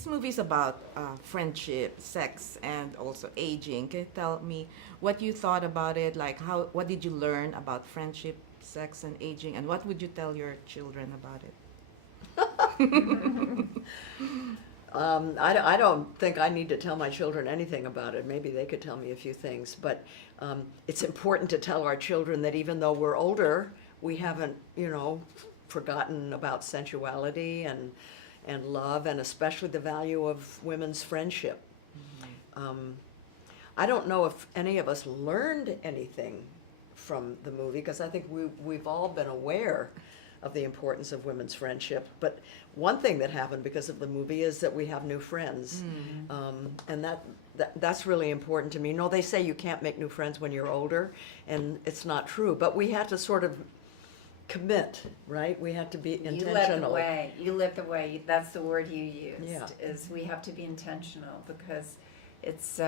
This movie is about friendship, sex, and also aging. Can you tell me what you thought about it? Like, what did you learn about friendship, sex, and aging, and what would you tell your children about it? I don't think I need to tell my children anything about it. Maybe they could tell me a few things, but it's important to tell our children that even though we're older, we haven't, forgotten about sensuality and love, and especially the value of women's friendship. I don't know if any of us learned anything from the movie, because I think we've all been aware of the importance of women's friendship. But one thing that happened because of the movie is that we have new friends. And that's really important to me. They say you can't make new friends when you're older, and it's not true. But we had to sort of commit, right? We had to be intentional. You led the way. That's the word you used. Yeah. Is we have to be intentional, because it's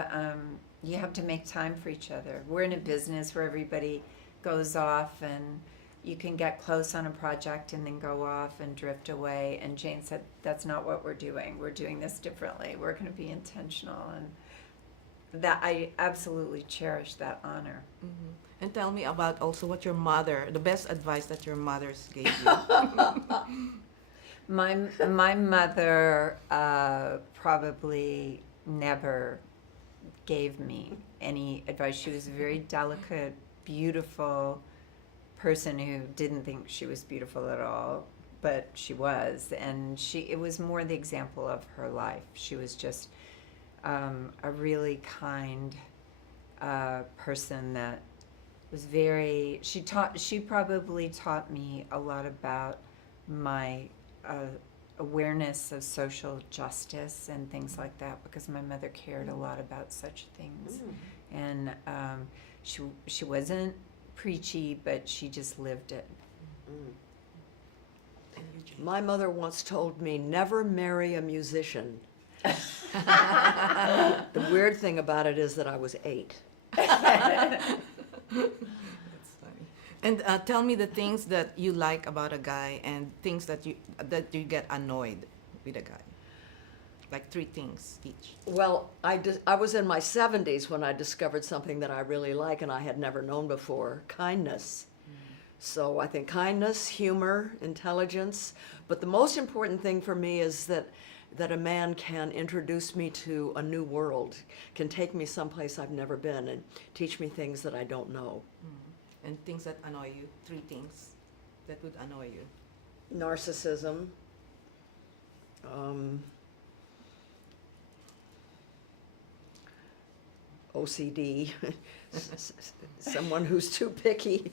you have to make time for each other. We're in a business where everybody goes off, and you can get close on a project and then go off and drift away. And Jane said, that's not what we're doing. We're doing this differently. We're going to be intentional. And that I absolutely cherish that honor. Mm-hmm. And tell me about also what the best advice that your mothers gave you. My mother probably never gave me any advice. She was a very delicate, beautiful person who didn't think she was beautiful at all, but she was, and it was more the example of her life. She was just a really kind person that was she probably taught me a lot about my awareness of social justice and things like that, because my mother cared a lot about such things. And she wasn't preachy, but she just lived it. My mother once told me, never marry a musician. The weird thing about it is that I was 8. That's funny. And tell me the things that you like about a guy and things that you get annoyed with a guy. Like 3 things each. Well, I was in my 70s when I discovered something that I really like and I had never known before: kindness. So I think kindness, humor, intelligence. But the most important thing for me is that a man can introduce me to a new world, can take me someplace I've never been and teach me things that I don't know. And things that annoy you. 3 things that would annoy you. Narcissism. OCD, someone who's too picky.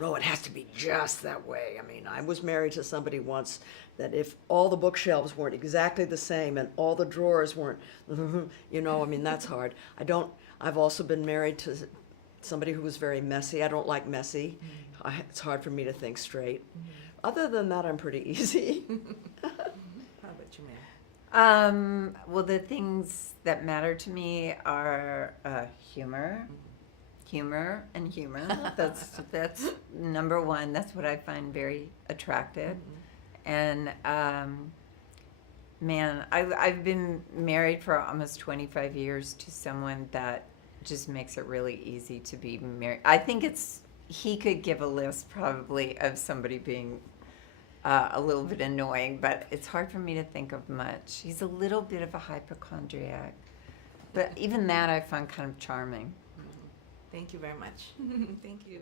Oh, it has to be just that way. I mean, I was married to somebody once that if all the bookshelves weren't exactly the same and all the drawers weren't, that's hard. I've also been married to somebody who was very messy. I don't like messy. It's hard for me to think straight. Other than that, I'm pretty easy. How about you, ma'am? Well, the things that matter to me are humor, and humor. That's number one. That's what I find very attractive. And man, I've been married for almost 25 years to someone that just makes it really easy to be married. I think he could give a list probably of somebody being a little bit annoying, but it's hard for me to think of much. He's a little bit of a hypochondriac, but even that I find kind of charming. Thank you very much. Thank you.